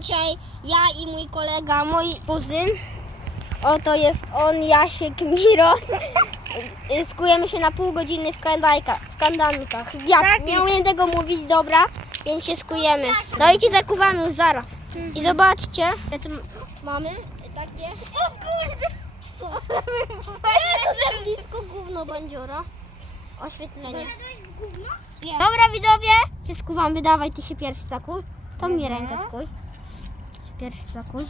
Dzisiaj ja i mój kolega, mój kuzyn, oto jest on, Jasiek Miros. Skujemy się na pół godziny w, kandajka, w kandankach. Ja nie umiem tego mówić, dobra, więc się skujemy. No i ci zakuwamy już zaraz. I zobaczcie, jacy m- mamy takie... O kurde! Co? Jezu, za blisko gówno bandziora. Oświetlenie. Dobra widzowie, się skuwamy, dawaj ty się pierwszy zakuj. To mi rękę skuj. Pierwszy zakuj.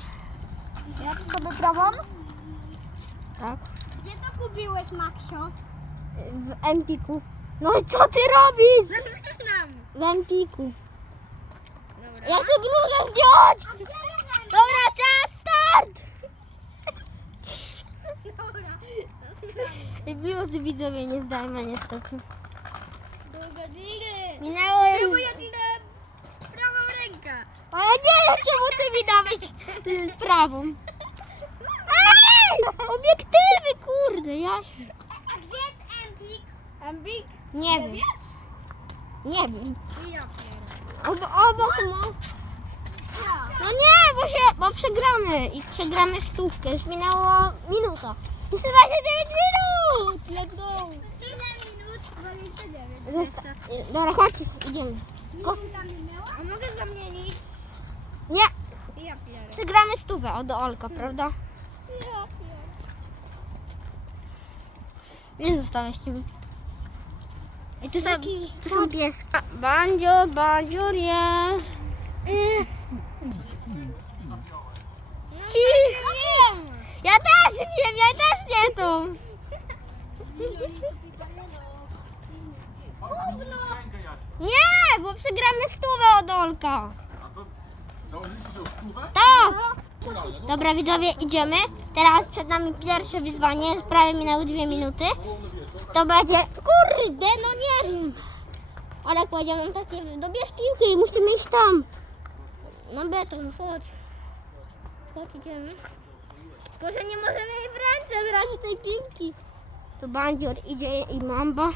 Ja tu sobie prawą? Tak. Gdzie to kupiłeś, Maksio? W Empiku. No i co ty robisz? W Empiku. Ja chcę bluzę zdjąć! Dobra, czas, start! I bluzy widzowie nie zdajmy niestety. Do godziny. Minęło już... ja dałem prawą rękę? A ja nie wiem, czemu ty mi dałeś y, prawą. Ej! Obiektywy, kurde, Jasiu. A gdzie jest Empik? Empik? Nie wiem. Nie wiem. Ja pierdolę. Ob obok mu. No nie, bo się, bo przegramy i przegramy stówkę. Już minęło minuta. Jest 29 minut! Let's go! Ile minut? 29. Zosta Dobra, chodźcie, idziemy. Ko Minuta minęła? A mogę zamienić? Nie, Ja pierdolę. przegramy stówę od Olka, prawda? Ja pierdolę. Nie zostałeś mi. I tu są, tu są jest. Cicho! Ja też wiem, ja też nie to. Nie, bo przegramy stówę od Olka. Tak. Dobra widzowie, idziemy. Teraz przed nami pierwsze wyzwanie. Prawie minęły dwie minuty. To będzie... Kurde, no nie wiem. Ale powiedział nam takie... Dobierz piłkę i musimy iść tam. No beton, chodź. Chodź, idziemy. Tylko, że nie możemy jej w ręce w razie tej piłki. To bandzior idzie i mamba.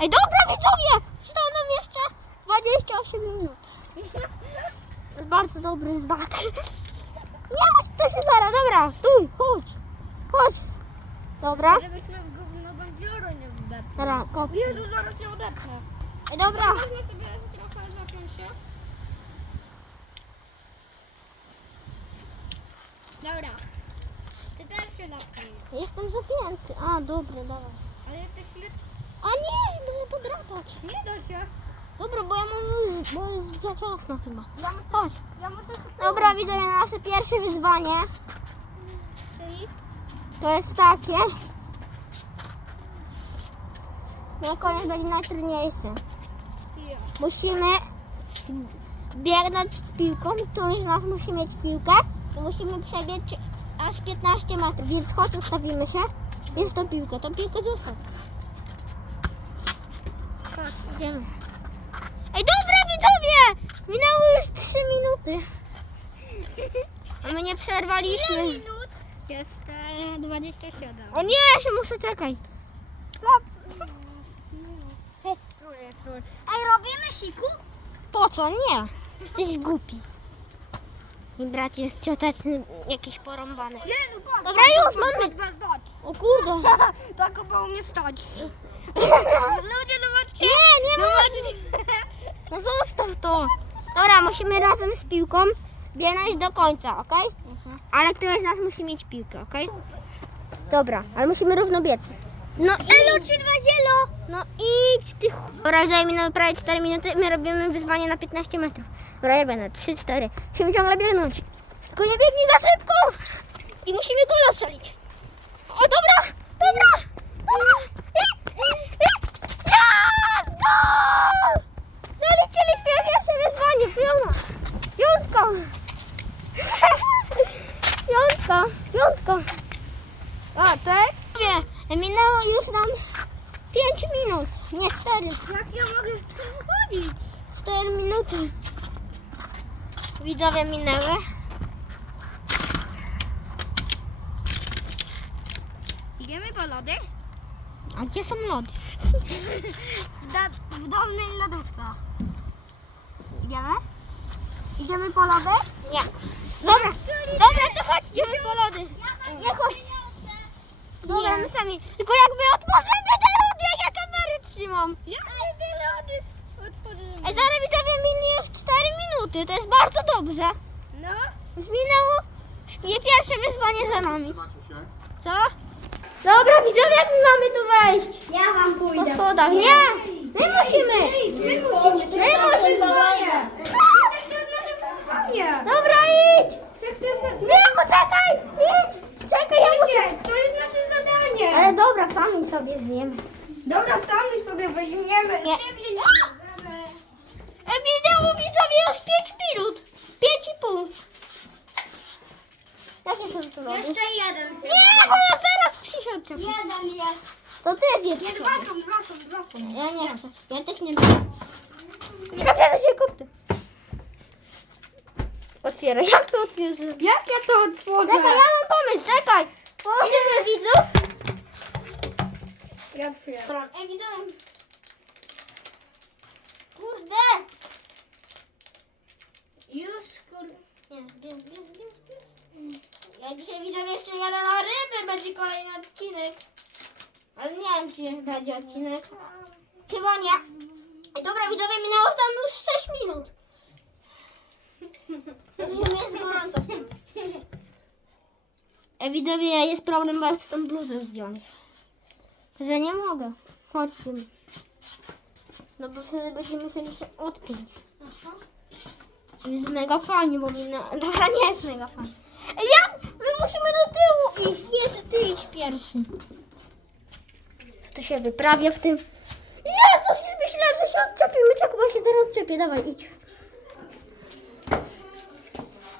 Ej, dobra widzowie! Zostało nam jeszcze 28 minut. To jest bardzo dobry znak. Nie masz to się zaraz, dobra, stój, chodź. Chodź. Dobra, Żebyśmy w gówno bandzioro nie wdepli. dobra, kop. Jezu, zaraz nie odepnę. Ej, dobra. Można sobie trochę zapiąć się? Dobra. Ty też się napnij. Jestem zapięty. A, dobra, dawaj. Ale jesteś lit... A nie, muszę podratać. Nie da się. Dobra, bo ja mam bo jest za ciasno chyba. Ja muszę... Chodź. Ja muszę. Dobra, widzę nasze pierwsze wyzwanie. Czyli... To jest takie. Na koniec będzie najtrudniejsze. Ja. Musimy biegnąć z piłką, któryś z nas musi mieć piłkę i musimy przebiec aż 15 metrów, więc chodź ustawimy się. Jest to piłkę, to piłkę zostaw. Chodź, idziemy. Widzowie! Minęło już 3 minuty. A my nie przerwaliśmy. Ile minut? Jeszcze 27. O nie, ja się muszę czekać. Ej, robimy siku? Po co? Nie. Jesteś głupi. I brat jest cioteczny, jakiś porąbany. Jezu, patrz. Dobra, już mamy. Patrz, patrz. O kurde. Tak obało mnie stać. Ludzie, zobaczcie. Nie, nie możesz. No zostaw to. Dobra, musimy razem z piłką biegać do końca, ok? Ale któryś z nas musi mieć piłkę, ok? Dobra, ale musimy równo biec. No i... Elo, 3 2 zielo! No idź ty ch... Dobra, minęły prawie 4 minuty, my robimy wyzwanie na 15 metrów. Dobra, ja będę, 3, 4. Musimy ciągle biegnąć. Tylko nie biegnij za szybko! I musimy gola strzelić. O, dobra, dobra, dobra. I, i. Jest! Gol! Zaliczyliśmy pierwsze piona. Piątka. Piątka, piątka. A, tak? Nie, minęło już nam 5 minut, nie 4. Jak ja mogę w tym chodzić? 4 minuty. Widzowie minęły. Idziemy po lody? A gdzie są lody? W, da- w dolnej lodówce. Idziemy? Idziemy po lody? Nie. Dobra, dobra, to chodź, idziemy po lody. Nie chodź. Dobra, my sami. Tylko jak my otworzymy te lody, jak ja kamerę trzymam. Ja te lody otworzymy. Ej, zaraz widzowie minie już 4 minuty, to jest bardzo dobrze. No. Zminęło je pierwsze wyzwanie za nami. Się? Co? Dobra, widzowie, jak my mamy tu wejść? Ja wam Po pójdę. schodach. Nie! My musimy! My musimy. My musimy! Nie. Dobra, idź! Nie, poczekaj! Idź! Czekaj, ja muszę... To jest nasze zadanie. Ale dobra, sami sobie zjemy. Dobra, sami sobie weźmiemy. Nie. E, Wideo widzowie już 5 minut. 5,5. Jakie są tu lody? Jeszcze jeden. Nie, bo ja zaraz Krzysiu odczepi. Jeden jest. To ty zjedz. Nie, dwa są, dwa są, dwa są. Ja nie chcę. Ja też nie lubię. Nie bierze się kupty. Otwieraj. Jak to otwierzę? Jak ja to otworzę? Czekaj, ja mam pomysł, czekaj. Pomożemy widzów. Ja otwieram. Ej, widzowie. Kurde. Już, kurde. Ja dzisiaj widzowie jeszcze jadę na ryby, będzie kolejny odcinek. Ale nie wiem, czy będzie odcinek. Chyba nie. Dobra, widzowie, minęło tam już 6 minut. Jest gorąco w tym. Widzowie, jest problem, bo ja chcę tą bluzę zdjąć. Że nie mogę. Chodźcie. No bo wtedy będziemy musieli się odpiąć. Jest mega fajnie, bo na... Dobra, nie jest mega fajnie. Ej, Jak? My musimy do tyłu iść. Nie, to ty idź pierwszy. To się wyprawia w tym. Jezus, myślałem, że się odczepimy. Czekaj, bo się zaraz odczepię. Dawaj, idź.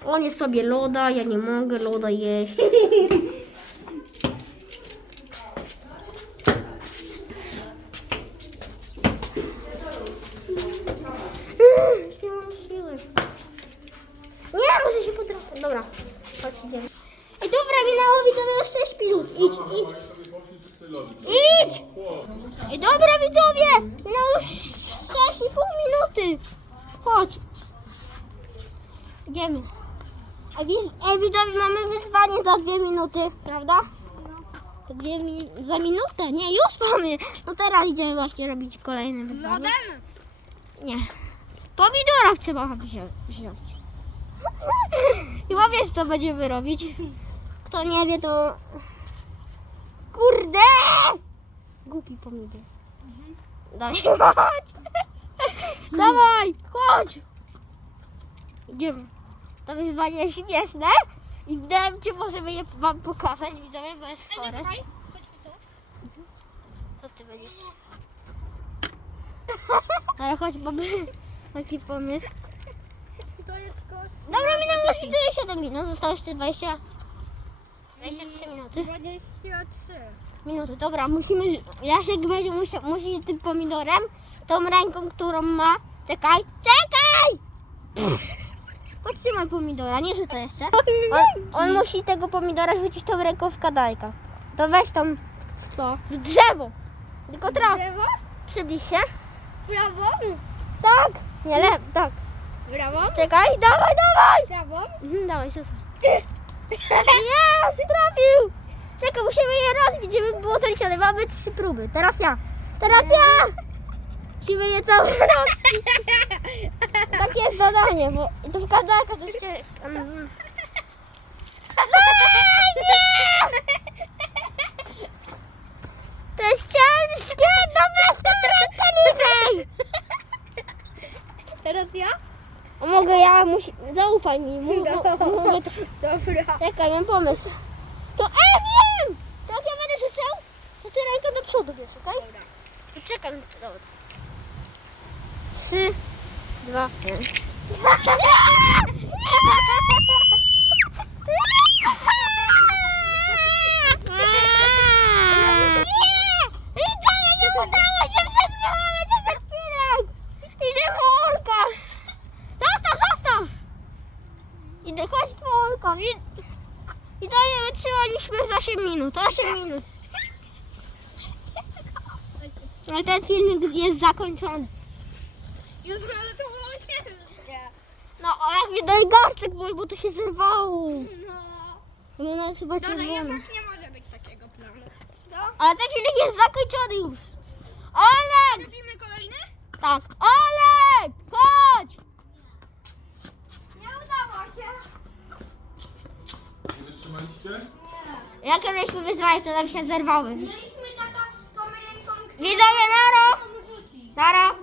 On jest sobie loda, ja nie mogę loda jeść. Nie może się potrafię. Dobra, chodź idziemy. Ej, dobra, minęło widzowie już 6 minut. Idź, idź, idź. Ej, dobra widzowie, minęło już 6,5 minuty. Chodź. Idziemy. Ej, widzowie, mamy wyzwanie za 2 minuty, prawda? Za, dwie mi- za minutę? Nie, już mamy. No teraz idziemy właśnie robić kolejne wyzwanie. Lodem? Nie. Pomidorów trzeba wziąć. wziąć. Chyba wiesz, co będziemy robić. Kto nie wie, to... Kurde! Głupi pomidor. Dawaj, chodź! Dawaj, chodź! Idziemy. To wyzwanie jest śmieszne i w demcie możemy je wam pokazać, widzowie, bo jest chore. Co ty będziesz? Ale chodź, mamy taki pomysł. To jest kosz. Dobra, minęło już widzę 7 minut, zostało jeszcze 20... 23 minuty. 23. Minuty, dobra, musimy... Jasiek będzie musiał, musi tym pomidorem, tą ręką, którą ma... Czekaj, czekaj! Podtrzymaj pomidora, nie rzucę jeszcze. On, on musi tego pomidora rzucić tą ręką w kadajka. To weź tam W co? w drzewo. Tylko traf. Lewo? Przybliż się. Prawo? Tak. Nie, le, tak. Prawo? Czekaj, dawaj, dawaj! Prawo? Mhm, dawaj, się Jest, trafił! Czekaj, musimy je rozbić, żeby było zaliczone. Mamy trzy próby. Teraz ja. Teraz ja! Musimy je cały rozbić. Takie jest zadanie, bo i to w kadałka to jeszcze... Mm. Daj, nie! To jest ciężkie, no weź tą rękę! Teraz ja? O, mogę ja, musi... zaufaj mi. Mo, mo, mogę to... Dobra. Czekaj, mam pomysł. To e, wiem! To jak ja będę rzucał, to ty rękę do przodu bierz, okej? Dobra. To czekaj, dobra. Trzy, dwa, jeden. Idę po Olka. I, i to nie wytrzymaliśmy za 8 minut. 8 minut. Ale ten filmik jest zakończony. Już ale to było ciężkie. No No, a jak mi daj garstek, bo, bo to się zerwało. No. No, no jest chyba Dobra, czerwone. jednak nie może być takiego planu. Co? Ale ten filmik jest zakończony już. Olek! Robimy kolejny? Tak. Olek! Chodź! Nie udało się. Nie wytrzymaliście? Jak robiliśmy wyzwanie, to nam się zerwały. Mieliśmy tata tą ręką, Widzowie, nara! którą. Nara!